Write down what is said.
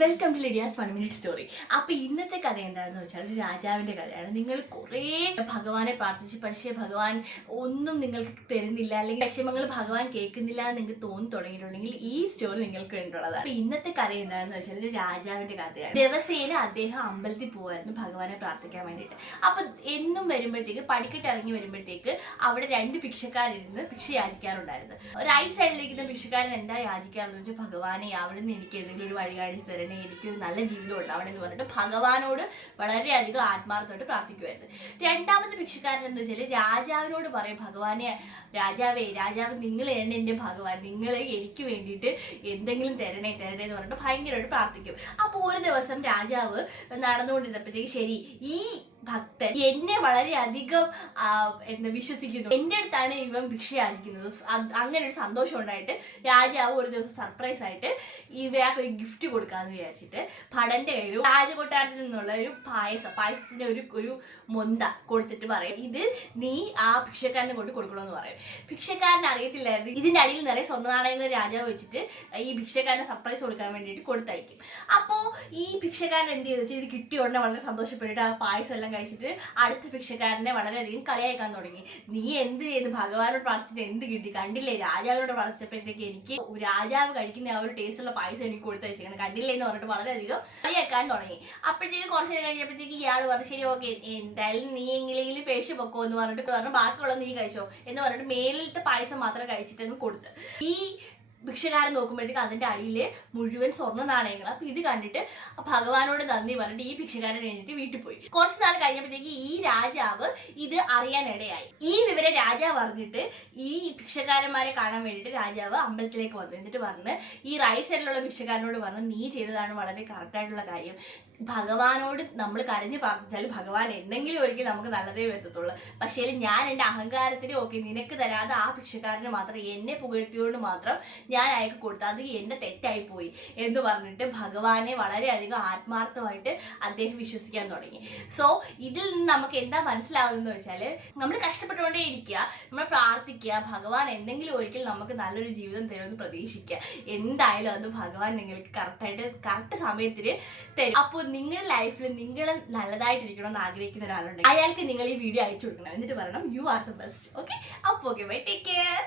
Welcome to Lydia's 1 minute story. അപ്പൊ ഇന്നത്തെ കഥ എന്താണെന്ന് വെച്ചാൽ ഒരു രാജാവിന്റെ കഥയാണ്. നിങ്ങൾ കുറേ ഭഗവാനെ പ്രാർത്ഥിച്ച് പക്ഷേ ഭഗവാൻ ഒന്നും നിങ്ങൾക്ക് തരുന്നില്ല, അല്ലെങ്കിൽ വിഷമങ്ങൾ ഭഗവാൻ കേൾക്കുന്നില്ല എന്ന് നിങ്ങൾക്ക് തോന്നി തുടങ്ങിയിട്ടുണ്ടെങ്കിൽ ഈ സ്റ്റോറി നിങ്ങൾക്ക് വേണ്ടിയുള്ളതാണ്. അപ്പൊ ഇന്നത്തെ കഥ എന്താണെന്ന് വെച്ചാൽ ഒരു രാജാവിന്റെ കഥയാണ്. ദിവസേന അദ്ദേഹം അമ്പലത്തിൽ പോകുമായിരുന്നു ഭഗവാനെ പ്രാർത്ഥിക്കാൻ വേണ്ടിയിട്ട്. അപ്പൊ എന്നും വരുമ്പോഴത്തേക്ക് പടിക്കെട്ട് ഇറങ്ങി വരുമ്പോഴത്തേക്ക് അവിടെ 2 ഭിക്ഷക്കാരിരുന്ന് ഭിക്ഷ യാചിക്കാറുണ്ടായിരുന്നു. റൈറ്റ് സൈഡിലിരിക്കുന്ന ഭിക്ഷക്കാരൻ എന്താ യാചിക്കാറെന്ന് വെച്ചാൽ, ഭഗവാനെ അവിടെ നിന്ന് എനിക്ക് എന്തെങ്കിലും ഒരു വഴി കാണിച്ച് തരണേ, എനിക്കൊരു നല്ല ജീവിതം ഉണ്ടാവണം എന്ന് പറഞ്ഞിട്ട് ഭഗവാനോട് വളരെയധികം ആത്മാർത്ഥമായിട്ട് പ്രാർത്ഥിക്കുമായിരുന്നു. രണ്ടാമത്തെ ഭിക്ഷക്കാരൻ എന്ന് വെച്ചാൽ രാജാവിനോട് പറയും, ഭഗവാനെ രാജാവ് നിങ്ങളാണ് എൻ്റെ ഭഗവാൻ, നിങ്ങൾ എനിക്ക് വേണ്ടിയിട്ട് എന്തെങ്കിലും തരണേ എന്ന് പറഞ്ഞിട്ട് ഭയങ്കരമായിട്ട് പ്രാർത്ഥിക്കും. അപ്പോൾ ഒരു ദിവസം രാജാവ് നടന്നുകൊണ്ടിരുന്നപ്പോഴത്തേക്ക് ശരി, ഈ ഭക്തൻ എന്നെ വളരെയധികം വിശ്വസിക്കുന്നു, എൻ്റെ അടുത്താണ് ഇവൻ ഭിക്ഷ യാചിക്കുന്നത്, അങ്ങനെ ഒരു സന്തോഷം ഉണ്ടായിട്ട് രാജാവ് ഒരു ദിവസം സർപ്രൈസ് ആയിട്ട് ഇവയാൾക്ക് ഒരു ഗിഫ്റ്റ് കൊടുക്കാന്ന് വിചാരിച്ചിട്ട് ഭടന്റെ കയ്യിൽ രാജകൊട്ടാരത്തിൽ നിന്നുള്ള ഒരു പായസത്തിന്റെ ഒരു മൊന്ത കൊടുത്തിട്ട് പറയും, ഇത് നീ ആ ഭിക്ഷക്കാരനെ കൊണ്ട് കൊടുക്കണമെന്ന് പറയും. ഭിക്ഷക്കാരൻ അറിയത്തില്ലായിരുന്നു ഇതിന്റെ അടിയിൽ നിറയെ സ്വർണ്ണ നാണയങ്ങൾ രാജാവ് വെച്ചിട്ട് ഈ ഭിക്ഷക്കാരനെ സർപ്രൈസ് കൊടുക്കാൻ വേണ്ടിയിട്ട് കൊടുത്തയക്കും. അപ്പോ ഈ ഭിക്ഷക്കാരൻ എന്ത് ചെയ്തു വെച്ചാൽ ഇത് കിട്ടിയ ഉടനെ വളരെ സന്തോഷപ്പെട്ടിട്ട് ആ പായസം എല്ലാം കഴിച്ചിട്ട് അടുത്ത ഭിക്ഷക്കാരനെ വളരെയധികം കളിയാക്കാൻ തുടങ്ങി. നീ എന്ത് ചെയ്ത് ഭഗവാനോട് പ്രാർത്ഥിച്ചിട്ട് എന്ത് കിട്ടി, കണ്ടില്ലേ രാജാവിനോട് പ്രാർത്ഥിച്ചപ്പോഴത്തേക്ക് എനിക്ക് രാജാവ് കഴിക്കുന്ന ആ ഒരു ടേസ്റ്റുള്ള പായസം എനിക്ക് കൊടുത്തയച്ചേക്കണം, കണ്ടില്ലേ എന്ന് പറഞ്ഞിട്ട് വളരെയധികം കളിയാക്കാൻ തുടങ്ങി. അപ്പോഴത്തേക്ക് കുറച്ച് നേരം കഴിഞ്ഞപ്പോഴത്തേക്ക് ഇയാൾ പറഞ്ഞു, ശരി ഓക്കെ, എന്തായാലും നീ എങ്ങനെയെങ്കിലും പേശി പൊക്കോ എന്ന് പറഞ്ഞിട്ട് ബാക്കിയുള്ള നീ കഴിച്ചോ എന്ന് പറഞ്ഞിട്ട് മേലിലത്തെ പായസം മാത്രം കഴിച്ചിട്ടങ്ങ് കൊടുത്ത്. ഈ ഭിക്ഷകാരൻ നോക്കുമ്പോഴത്തേക്ക് അതിന്റെ അടിയിൽ മുഴുവൻ സ്വർണ്ണ നാണയങ്ങൾ. അപ്പൊ ഇത് കണ്ടിട്ട് ഭഗവാനോട് നന്ദി പറഞ്ഞിട്ട് ഈ ഭിക്ഷകാരൻ കഴിഞ്ഞിട്ട് വീട്ടിൽ പോയി. കുറച്ച് നാൾ കഴിഞ്ഞപ്പോഴത്തേക്ക് ഈ രാജാവ് ഇത് അറിയാനിടയായി. ഈ വിവരം രാജാവ് അറിഞ്ഞിട്ട് ഈ ഭിക്ഷക്കാരന്മാരെ കാണാൻ വേണ്ടിയിട്ട് രാജാവ് അമ്പലത്തിലേക്ക് വന്നു. എന്നിട്ട് പറഞ്ഞ് ഈ റൈറ്റ് സൈഡിലുള്ള ഭിക്ഷക്കാരനോട് പറഞ്ഞു, നീ ചെയ്തതാണ് വളരെ കറക്റ്റായിട്ടുള്ള കാര്യം, ഭഗവാനോട് നമ്മൾ കരഞ്ഞ് പ്രാർത്ഥിച്ചാൽ ഭഗവാൻ എന്തെങ്കിലും ഒരിക്കലും നമുക്ക് നല്ലതേ വരുത്തുള്ളൂ. പക്ഷേ ഞാൻ എൻ്റെ അഹങ്കാരത്തിന് ഓക്കെ നിനക്ക് തരാതെ ആ ഭിക്ഷക്കാരന് മാത്രം എന്നെ പുകഴ്ത്തിയോണ്ട് മാത്രം ഞാൻ അയക്ക് കൊടുത്തു, അത് എൻ്റെ തെറ്റായി പോയി എന്ന് പറഞ്ഞിട്ട് ഭഗവാനെ വളരെയധികം ആത്മാർത്ഥമായിട്ട് അദ്ദേഹം വിശ്വസിക്കാൻ തുടങ്ങി. സോ ഇതിൽ നിന്ന് നമുക്ക് എന്താ മനസ്സിലാവുന്നതെന്ന് വെച്ചാൽ, നമ്മൾ കഷ്ടപ്പെട്ടുകൊണ്ടേ ഇരിക്കുക, നമ്മൾ പ്രാർത്ഥിക്കുക, ഭഗവാൻ എന്തെങ്കിലും ഒരിക്കൽ നമുക്ക് നല്ലൊരു ജീവിതം തരുമെന്ന് പ്രതീക്ഷിക്കുക. എന്തായാലും അത് ഭഗവാൻ നിങ്ങൾക്ക് കറക്റ്റ് സമയത്തിന് തരും. അപ്പോൾ നിങ്ങളുടെ ലൈഫിൽ നിങ്ങൾ നല്ലതായിട്ടിരിക്കണം എന്ന് ആഗ്രഹിക്കുന്ന ഒരാളുണ്ട്, അയാൾക്ക് നിങ്ങൾ ഈ വീഡിയോ അയച്ചു കൊടുക്കണം. എന്നിട്ട് പറയണം, you are the best. Okay, അപ്പോൾ ഓക്കെ ബൈ, ടേക്ക് കെയർ.